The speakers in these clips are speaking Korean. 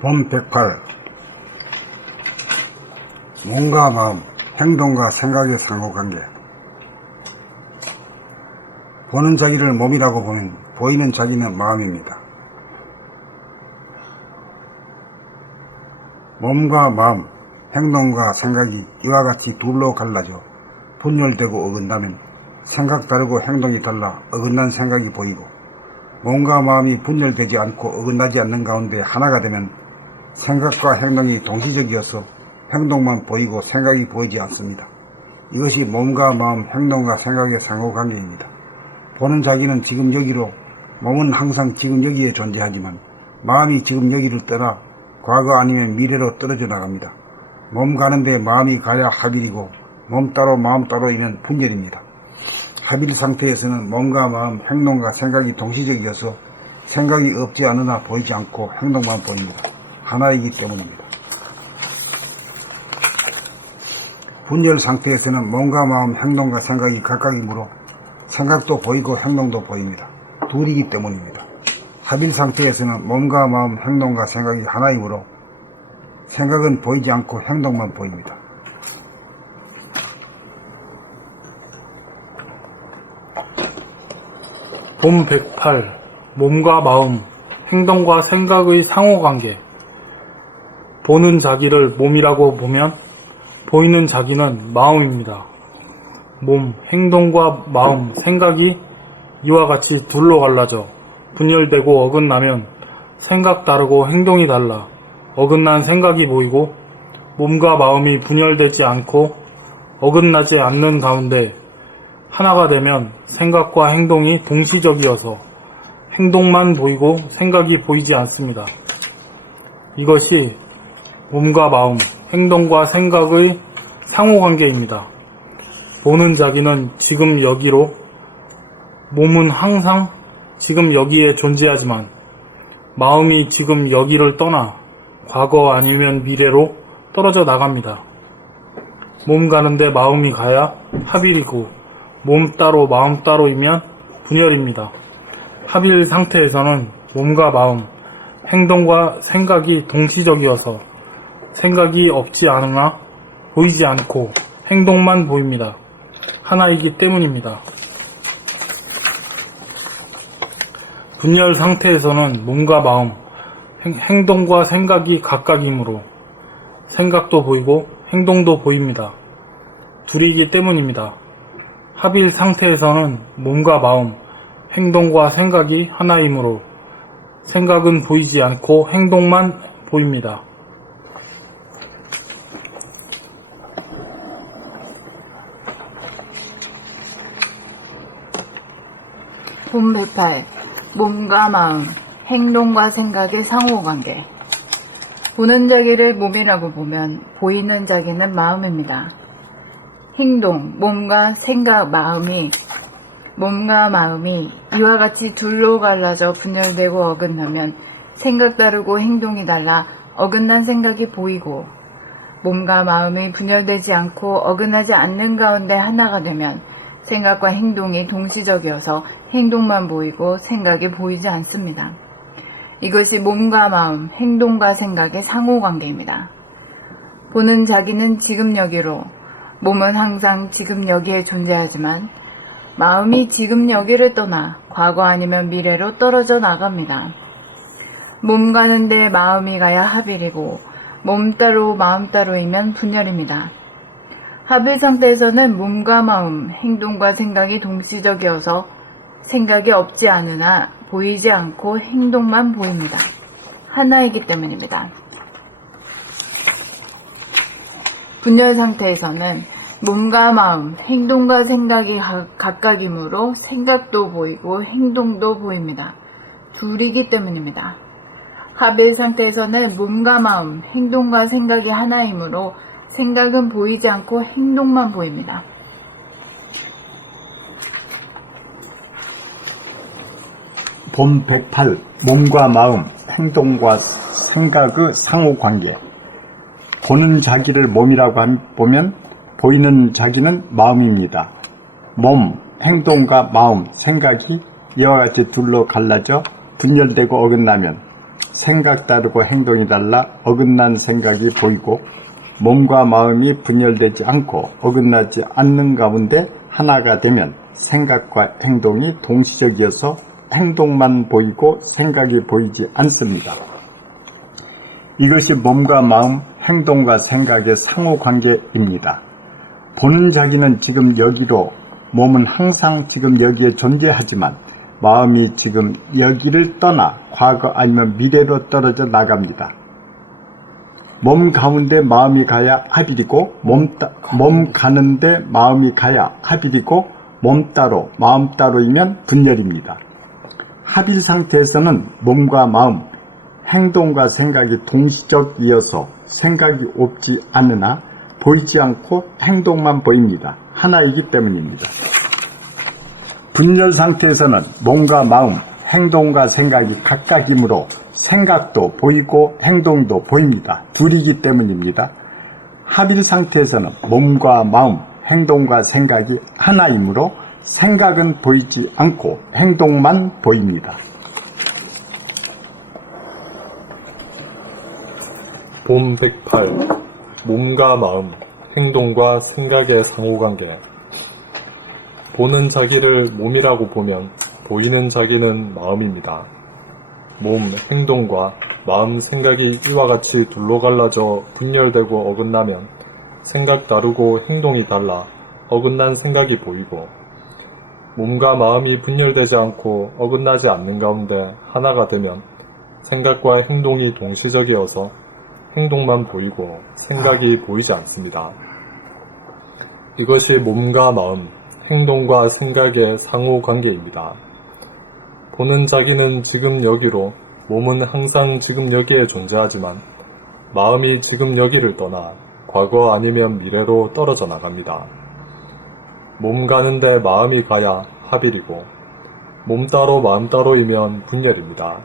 본 108. 몸과 마음, 행동과 생각의 상호관계. 보는 자기를 몸이라고 보면 보이는 자기는 마음입니다. 몸과 마음, 행동과 생각이 이와 같이 둘로 갈라져 분열되고 어긋나면 생각 다르고 행동이 달라 어긋난 생각이 보이고, 몸과 마음이 분열되지 않고 어긋나지 않는 가운데 하나가 되면 생각과 행동이 동시적이어서 행동만 보이고 생각이 보이지 않습니다. 이것이 몸과 마음, 행동과 생각의 상호관계입니다. 보는 자기는 지금 여기로, 몸은 항상 지금 여기에 존재하지만 마음이 지금 여기를 떠나 과거 아니면 미래로 떨어져 나갑니다. 몸 가는데 마음이 가야 합일이고 몸 따로 마음 따로이면 분열입니다. 합일 상태에서는 몸과 마음, 행동과 생각이 동시적이어서 생각이 없지 않으나 보이지 않고 행동만 보입니다. 하나이기 때문입니다. 분열 상태에서는 몸과 마음, 행동과 생각이 각각이므로 생각도 보이고 행동도 보입니다. 둘이기 때문입니다. 합일 상태에서는 몸과 마음, 행동과 생각이 하나이므로 생각은 보이지 않고 행동만 보입니다. 본 108. 몸과 마음, 행동과 생각의 상호관계. 보는 자기를 몸이라고 보면 보이는 자기는 마음입니다. 몸, 행동과 마음, 생각이 이와 같이 둘로 갈라져 분열되고 어긋나면 생각 다르고 행동이 달라 어긋난 생각이 보이고, 몸과 마음이 분열되지 않고 어긋나지 않는 가운데 하나가 되면 생각과 행동이 동시적이어서 행동만 보이고 생각이 보이지 않습니다. 이것이 몸과 마음, 행동과 생각의 상호관계입니다. 보는 자기는 지금 여기로, 몸은 항상 지금 여기에 존재하지만 마음이 지금 여기를 떠나 과거 아니면 미래로 떨어져 나갑니다. 몸 가는데 마음이 가야 합일이고 몸 따로 마음 따로이면 분열입니다. 합일 상태에서는 몸과 마음, 행동과 생각이 동시적이어서 생각이 없지 않으나 보이지 않고 행동만 보입니다. 하나이기 때문입니다. 분열 상태에서는 몸과 마음, 행동과 생각이 각각이므로 생각도 보이고 행동도 보입니다. 둘이기 때문입니다. 합일 상태에서는 몸과 마음, 행동과 생각이 하나이므로 생각은 보이지 않고 행동만 보입니다. 본 108. 몸과 마음, 행동과 생각의 상호관계. 보는 자기를 몸이라고 보면 보이는 자기는 마음입니다. 행동, 몸과 생각, 몸과 마음이 이와 같이 둘로 갈라져 분열되고 어긋나면 생각 다르고 행동이 달라 어긋난 생각이 보이고, 몸과 마음이 분열되지 않고 어긋나지 않는 가운데 하나가 되면 생각과 행동이 동시적이어서 행동만 보이고 생각이 보이지 않습니다. 이것이 몸과 마음, 행동과 생각의 상호관계입니다. 보는 자기는 지금 여기로, 몸은 항상 지금 여기에 존재하지만 마음이 지금 여기를 떠나 과거 아니면 미래로 떨어져 나갑니다. 몸 가는데 마음이 가야 합일이고 몸 따로 마음 따로이면 분열입니다. 합일 상태에서는 몸과 마음, 행동과 생각이 동시적이어서 생각이 없지 않으나 보이지 않고 행동만 보입니다. 하나이기 때문입니다. 분열 상태에서는 몸과 마음, 행동과 생각이 각각이므로 생각도 보이고 행동도 보입니다. 둘이기 때문입니다. 합일 상태에서는 몸과 마음, 행동과 생각이 하나이므로 생각은 보이지 않고 행동만 보입니다. 본 108. 몸과 마음, 행동과 생각의 상호관계. 보는 자기를 몸이라고 보면 보이는 자기는 마음입니다. 몸, 행동과 마음, 생각이 이와 같이 둘로 갈라져 분열되고 어긋나면 생각 다르고 행동이 달라 어긋난 생각이 보이고 몸과 마음이 분열되지 않고 어긋나지 않는 가운데 하나가 되면 생각과 행동이 동시적이어서 행동만 보이고 생각이 보이지 않습니다. 이것이 몸과 마음, 행동과 생각의 상호관계입니다. 보는 자기는 지금 여기로, 몸은 항상 지금 여기에 존재하지만 마음이 지금 여기를 떠나 과거 아니면 미래로 떨어져 나갑니다. 몸 가운데 마음이 가야 합일이고 몸 가는데 마음이 가야 합일이고 몸 따로 마음 따로이면 분열입니다. 합일 상태에서는 몸과 마음, 행동과 생각이 동시적이어서 생각이 없지 않으나 보이지 않고 행동만 보입니다. 하나이기 때문입니다. 분열 상태에서는 몸과 마음, 행동과 생각이 각각이므로 생각도 보이고 행동도 보입니다. 둘이기 때문입니다. 합일 상태에서는 몸과 마음, 행동과 생각이 하나이므로 생각은 보이지 않고 행동만 보입니다. 봄 108. 몸과 마음, 행동과 생각의 상호관계. 보는 자기를 몸이라고 보면 보이는 자기는 마음입니다. 몸, 행동과 마음, 생각이 이와 같이 둘로 갈라져 분열되고 어긋나면 생각 다르고 행동이 달라 어긋난 생각이 보이고 몸과 마음이 분열되지 않고 어긋나지 않는 가운데 하나가 되면 생각과 행동이 동시적이어서 행동만 보이고 생각이 보이지 않습니다. 이것이 몸과 마음, 행동과 생각의 상호관계입니다. 보는 자기는 지금 여기로, 몸은 항상 지금 여기에 존재하지만 마음이 지금 여기를 떠나 과거 아니면 미래로 떨어져 나갑니다. 몸 가는데 마음이 가야 합일이고 몸 따로 마음 따로이면 분열입니다.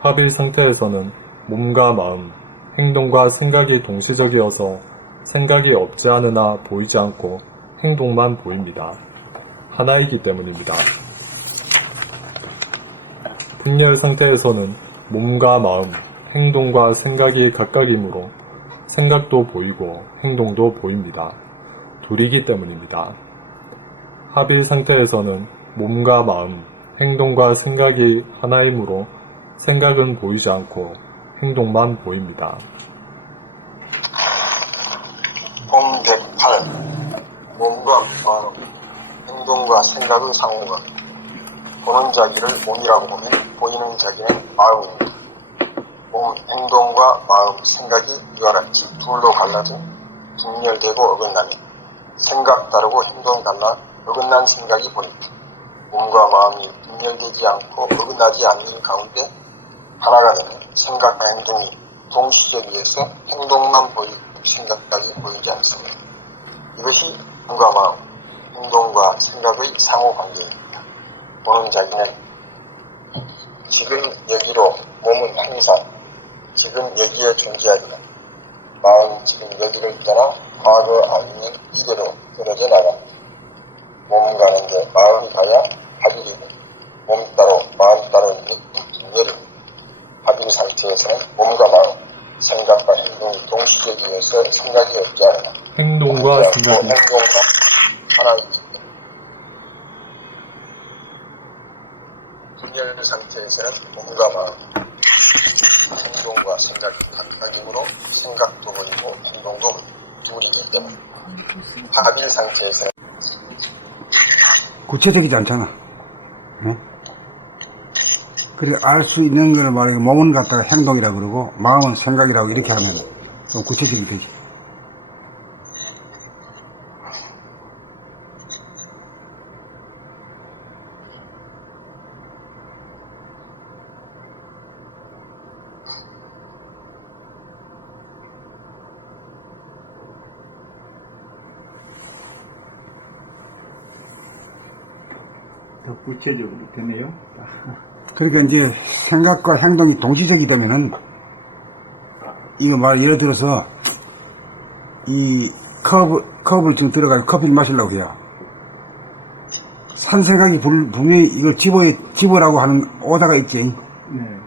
합일 상태에서는 몸과 마음, 행동과 생각이 동시적이어서 생각이 없지 않으나 보이지 않고 행동만 보입니다. 하나이기 때문입니다. 분열 상태에서는 몸과 마음, 행동과 생각이 각각이므로 생각도 보이고 행동도 보입니다. 둘이기 때문입니다. 합일 상태에서는 몸과 마음, 행동과 생각이 하나이므로 생각은 보이지 않고 행동만 보입니다. 봄 108. 몸과 마음, 행동과 생각의 상호관계. 보는 자기를 몸이라고 보면 보이는 자기는 마음입니다. 몸, 행동과 마음, 생각이 이와 같이 둘로 갈라져 분열되고 어긋나면 생각 다르고 행동이 달라 어긋난 생각이 보입니다. 몸과 마음이 분열되지 않고 어긋나지 않는 가운데 하나가 되면 생각과 행동이 동시적이어서 행동만 보이고 생각이 보이지 않습니다. 이것이 몸과 마음, 행동과 생각의 상호관계입니다. 보는 자기는 지금 여기로, 몸은 항상 지금 여기에 존재하지만 마음은 지금 여기를 떠나 과거 아니면 미래로 떨어져 나갑니다. 몸 가는데 마음이 가야 합일이고 몸 따로 마음 따로 있는 분열입니다. 합일 상태에서는 몸과 마음, 생각과 행동이 동시적이어서 생각이 없지 않으나 행동과 생각이 행동과 하나이기 때문에 분열 상태에서는 몸과 마음, 행동과 생각이 각각이므로 생각도 보이고 행동도 보이고 둘이기 때문에 합일 상태에서는 구체적이지 않잖아. 응? 그래, 알 수 있는 거를 말하면 몸은 갖다가 행동이라고 그러고 마음은 생각이라고 이렇게 하면 좀 구체적이 되지. 더 구체적으로 되네요. 그러니까 이제 생각과 행동이 동시적이 되면은 이거 말 예를 들어서 이 컵을 지금 들어가서 커피를 마시려고 해요. 산 생각이 분명히 이걸 집어라고 하는 오다가 있지. 네.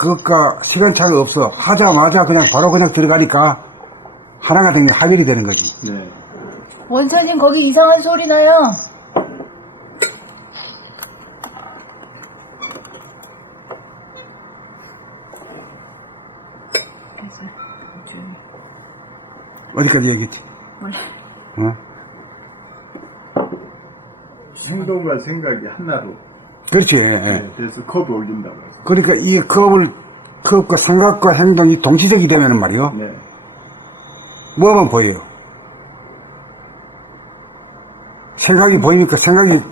그것과 시간차가 없어. 하자마자 그냥 바로 그냥 들어가니까 하나가 되는 게 하결이 되는 거지. 네. 원처님 거기 이상한 소리 나요. 됐어. 조용히. 어디까지 얘기했지? 몰라. 어? 행동과 생각이 하나로. 그렇지. 예, 예. 네. 그래서 컵을 올린다고 해서. 그러니까 이 컵과 생각과 행동이 동시적이 되면은 말이요. 네. 뭐만 보여요? 생각이 보이니까 생각이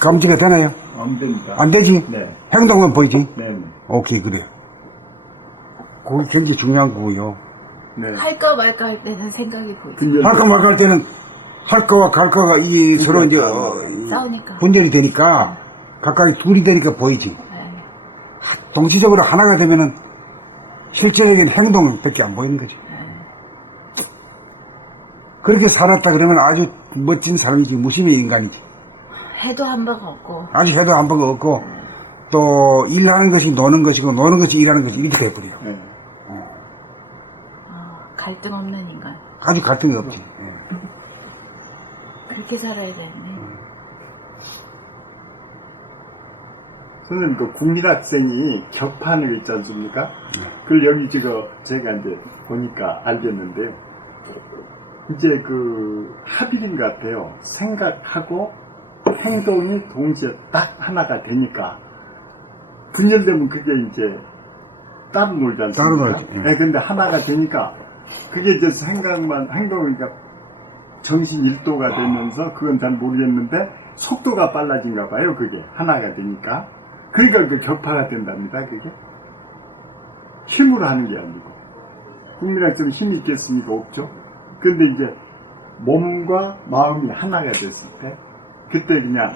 감지가 되나요? 안 됩니다. 안 되지? 네. 행동만 보이지? 네. 오케이, 그래요. 그게 굉장히 중요한 거고요. 네. 할까 말까 할 때는 생각이 보이죠. 분열. 할까 말까 할 때는 할 거와 갈 거가 이 서로 이제 싸우니까. 분열이 되니까 각각이 둘이 되니까 보이지. 네. 동시적으로 하나가 되면은 실제적인 행동밖에 안 보이는 거지. 그렇게 살았다 그러면 아주 멋진 사람이지, 무심의 인간이지. 해도 한 방 없고. 아주 해도 한 번 없고, 또 일하는 것이 노는 것이고, 노는 것이 일하는 것이 이렇게 돼버려. 네. 갈등 없는 인간. 아주 갈등이 없지. 그렇게 살아야 되는데. 선생님, 그 국민학생이 격파하는 거 있지 않습니까? 그걸 여기 지금 제가 이제 보니까 알겠는데요. 이제 그 합일인 것 같아요. 생각하고 행동이 동시에 딱 하나가 되니까 분열되면 그게 이제 따로 놀지 않습니까? 따로 놀지. 네, 근데 하나가 되니까 그게 이제 생각만 행동이니까 정신 일도가 되면서 그건 잘 모르겠는데 속도가 빨라진가 봐요. 그게 하나가 되니까. 그러니까 그 격파가 된답니다. 그게 힘으로 하는 게 아니고 국민학생 힘이 있겠습니까? 없죠. 근데 이제 몸과 마음이 하나가 됐을 때 그때 그냥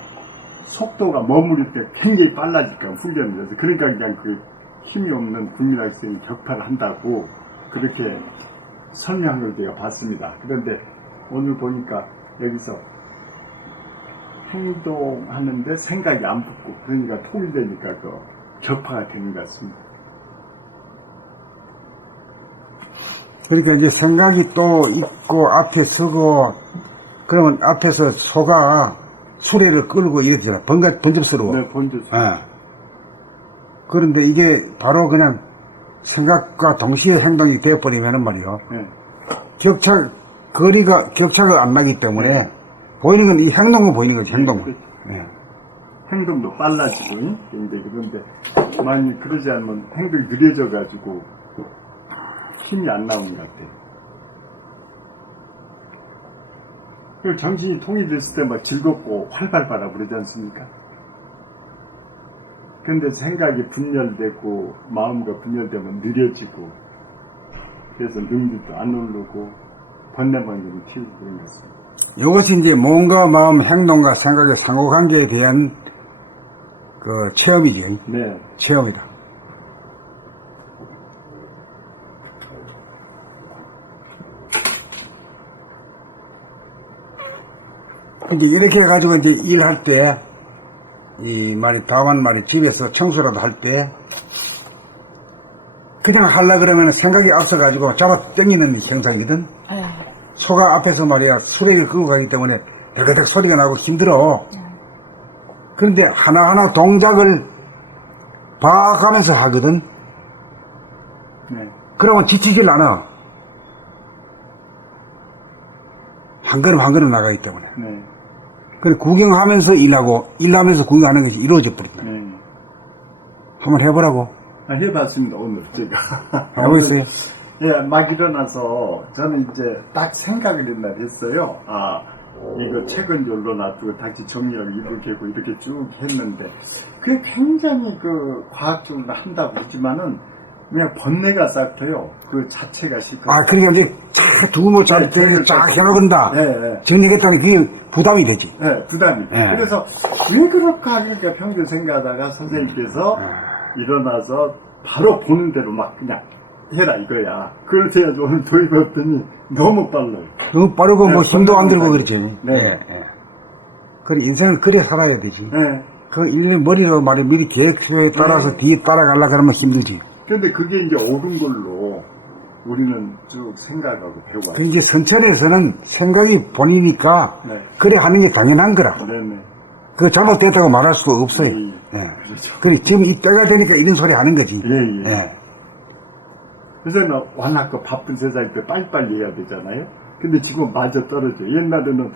속도가 머무를 때 굉장히 빨라질까 훈련을 해서 그러니까 그냥 그 힘이 없는 국민학생이 격파를 한다고 그렇게 설명을 제가 봤습니다. 그런데 오늘 보니까 여기서 행동하는데 생각이 안 붙고 그러니까 통일되니까 그 격파가 되는 것 같습니다. 그러니까 이제 생각이 또 있고 앞에 서고 그러면 앞에서 소가 수레를 끌고 이러잖아. 번잡스러워. 네, 본주. 그런데 이게 바로 그냥 생각과 동시에 행동이 되어버리면은 말이요. 네. 격차가 안 나기 때문에 보이는 건 이 행동은 보이는 거지, 행동은. 예. 행동도 빨라지고 굉장히 그런데 만약 그러지 않으면 행동이 느려져가지고 힘이 안 나오는 것 같아요. 그리고 정신이 통일됐을 때 막 즐겁고 활발하라 그러지 않습니까? 근데 생각이 분열되고 마음과 분열되면 느려지고 그래서 능력도 안 오르고 번뇌방정이 튀고 그런 것 같습니다. 이것이 이제 몸과 마음, 행동과 생각의 상호관계에 대한 그 체험이죠. 네. 체험이다. 이제 이렇게 해가지고 이제 일할 때, 다만 말이 집에서 청소라도 할 때, 그냥 하려 그러면 생각이 앞서가지고 잡아 당기는 현상이거든. 네. 소가 앞에서 말이야, 수레를 끌고 가기 때문에 대가닥 소리가 나고 힘들어. 그런데 하나하나 동작을 봐가면서 하거든. 네. 그러면 지치질 않아. 한 걸음 한 걸음 나가기 때문에. 네. 그래, 구경하면서 일하면서 구경하는 것이 이루어져 버린다. 네. 한번 해보라고. 해봤습니다, 오늘 제가. 해보겠어요? 예, 막 일어나서 저는 이제 딱 생각을 옛날에 했어요. 이거 책은 열로 놔두고 다시 정리하고 이불 개고 이렇게 쭉 했는데 그게 굉장히 그 과학적으로 한다고 하지만은 그냥 번뇌가 쌓여요. 그 자체가 싫거든요. 그러니까 이제 두고 못 잘, 쫙 해놓은다. 예. 정리했다니 그게 부담이 되지. 예, 부담이. 예. 그래서 왜 그럴까 하니까 평소에 생각하다가 선생님께서 일어나서 바로 보는 대로 막 그냥 해라 이거야. 그래서 해야지 오늘 도입했더니 너무 빨라요. 너무 빠르고 네, 뭐 힘도 안 들고 번뇌 그렇지. 네. 예, 예. 그래, 인생을 그래 살아야 되지. 예. 그 일일이 머리로 말해 미리 계획표에 따라서 네. 뒤에 따라가려 그러면 힘들지. 근데 그게 이제 옳은 걸로 우리는 쭉 생각하고 그 배워요. 이제 선천에서는 생각이 본이니까 네. 그래 하는 게 당연한 거라. 네네. 그 잘못됐다고 말할 수가 없어요. 예. 예. 그렇죠. 그래, 지금 이 때가 되니까 이런 소리 하는 거지. 예, 예. 예. 요새는 워낙 그 바쁜 세상 때 빨리빨리 해야 되잖아요. 근데 지금 마저 떨어져. 옛날에는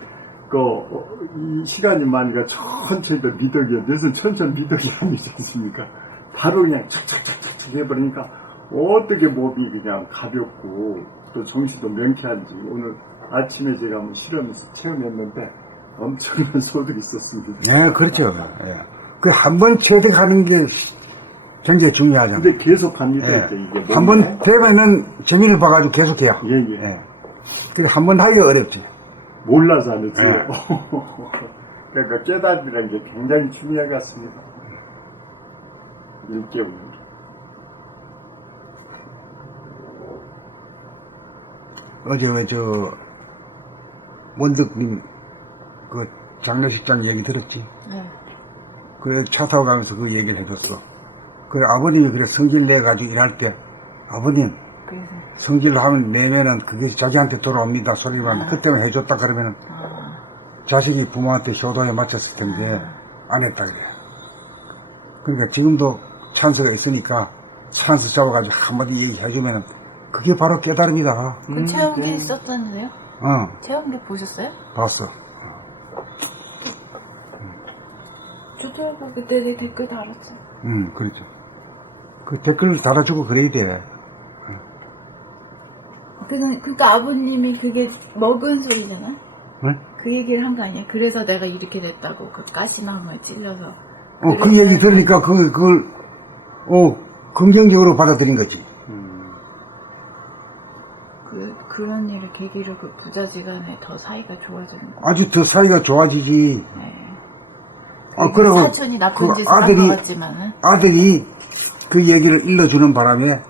이 시간이 많으니까 천천히 미덕이었는데 요새는 천천히 미덕이 아니지 않습니까? 바로 그냥 척척척척 해버리니까 어떻게 몸이 그냥 가볍고 또 정신도 명쾌한지 오늘 아침에 제가 한번 실험해서 체험했는데 엄청난 소득이 있었습니다. 예, 그렇죠. 예. 그 한 번 체득하는 게 굉장히 중요하잖아요. 근데 계속 합니다. 예. 이게 한 번 되면은 재미를 봐가지고 계속해요. 예, 예. 예. 그래, 한 번 하기가 어렵지. 몰라서 안 했지. 예. 그러니까 깨달이라는 게 굉장히 중요한 것 같습니다. 6개월. 어제 원덕님 그 장례식장 얘기 들었지? 네. 그래, 차 타고 가면서 그 얘기를 해줬어. 그래, 아버님이 그래 성질 내가지고 일할 때, 아버님, 그래서 성질을 하면 내면은 그게 자기한테 돌아옵니다. 소리만 그때만 해줬다 그러면은 자식이 부모한테 효도에 맞췄을 텐데 안 했다 그래. 그러니까 지금도 찬스가 있으니까 찬스 잡아가지고 한마디 얘기해주면은 그게 바로 깨달음이다. 그 체험기 있었다는데요? 체험기 보셨어요? 봤어. 저도 그때 내 댓글 달았어요. 그렇죠. 그 댓글 달아주고 그래야 돼. 그러니까 아버님이 그게 먹은 소리잖아? 응? 그 얘기를 한 거 아니야? 그래서 내가 이렇게 됐다고 그 가시나무에 찔려서 그 얘기 들으니까 그걸 긍정적으로 받아들인 거지. 그런 일을 계기로 그 부자지간에 더 사이가 좋아지는 거. 아주 더 사이가 좋아지지. 네. 그리고 사촌이 나쁜 그 짓을 한 것 같지만은. 아들이 그 얘기를 일러주는 바람에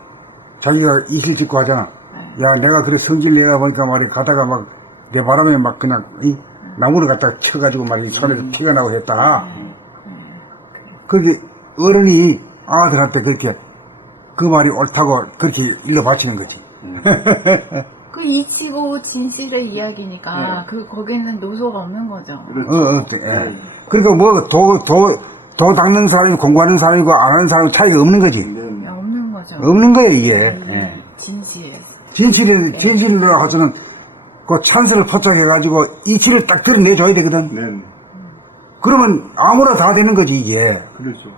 자기가 이실 짓고 하잖아. 네. 야, 내가 그래 성질 내다 보니까 말이야, 가다가 막 내 바람에 막 그냥 나무를 갖다가 쳐가지고 말이야, 손에서 피가 나고 했다. 그게 어른이 아들한테 그렇게 그 말이 옳다고 그렇게 일러 바치는 거지. 그 이치고 진실의 이야기니까 거기는 노소가 없는 거죠. 그렇죠. 예. 그러니까 뭐 도 닦는 사람이 공부하는 사람이고 안 하는 사람이 차이가 없는 거지. 없는 거죠. 없는 거예요, 이게. 예. 진실에서. 진실로 하서는 그 찬스를 포착해가지고 이치를 딱 드러내줘야 되거든. 네. 그러면 아무나 다 되는 거지, 이게. 그렇죠.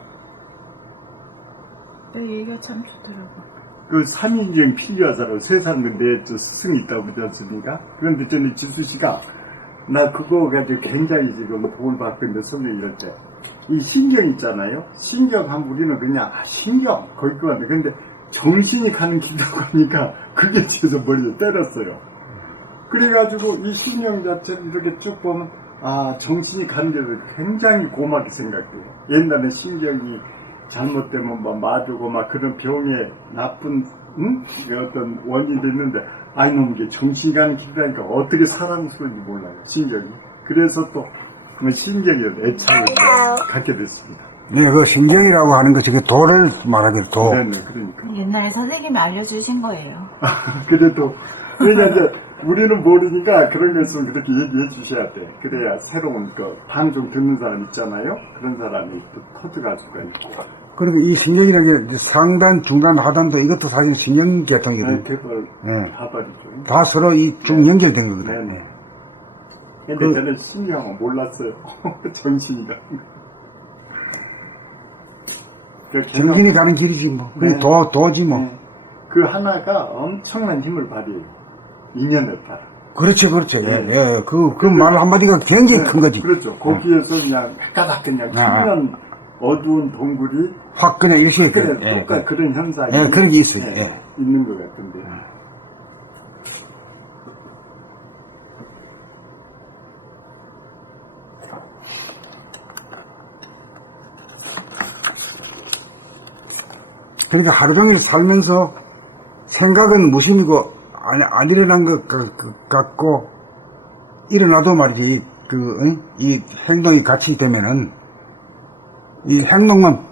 내 얘기가 참 좋더라고. 그 3인주행 필요하잖아요. 세상 근데 저 스승이 있다고 그러지 않습니까? 그런데 전에 지수 씨가 나 그거 가지고 굉장히 지금 도움을 받고 있는데 설명 이럴 때. 이 신경 있잖아요. 신경 하면 우리는 그냥 신경 거기 그만데 근데 정신이 가는 길이라고 하니까 그게 뒤에서 머리에 때렸어요. 그래가지고 이 신경 자체를 이렇게 쭉 보면 정신이 가는 길을 굉장히 고맙게 생각돼요. 옛날에 신경이 잘못되면 막 맞고 막 그런 병에 나쁜 그 어떤 원인도 있는데 이놈 게 정신이 가는 길이라니까 어떻게 사람 수는지 몰라요. 신경이. 그래서 또 신경에 애착을 갖게 됐습니다. 네, 그 신경이라고 하는 거 저게 도를 말하거든, 도. 네네, 그러니까. 옛날에 선생님이 알려주신 거예요. 그래도 왜냐 이제 우리는 모르니까 그런 거 있으면 그렇게 얘기해 주셔야 돼. 그래야 새로운 그 방송 듣는 사람 있잖아요. 그런 사람이 또 터득할 수가 있고. 그리고 이 신경이라는 게 상단, 중단, 하단도 이것도 사실 신경 계통이거든. 개발 네. 가발이죠. 다 서로 쭉 연결된 거거든. 네네. 근데 저는 신경은 몰랐어요. 정신이 가는 거. 정신이 가는 길이지 뭐. 그게 네. 도지 뭐. 네. 그 하나가 엄청난 힘을 발휘해요. 인연에 따라. 그렇죠. 예. 그 말 한마디가 굉장히 큰 거지. 그렇죠. 거기에서 그냥 가닥 그냥 투명한 어두운 동굴이 확 그냥 일시에 그래, 똑같 그런 현상이 그런 게 있어요. 예. 있는 것 같은데. 그러니까 하루 종일 살면서 생각은 무심이고 안 일어난 것 같고 일어나도 말이지 이 행동이 같이 되면은 이 행동만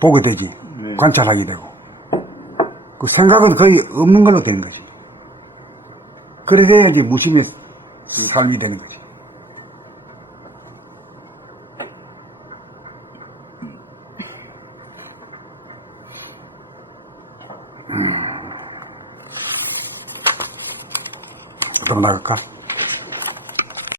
보게 되지. 네. 관찰하게 되고. 그 생각은 거의 없는 걸로 되는 거지. 그래 돼야지 무심의 삶이 되는 거지. 또 나갈까?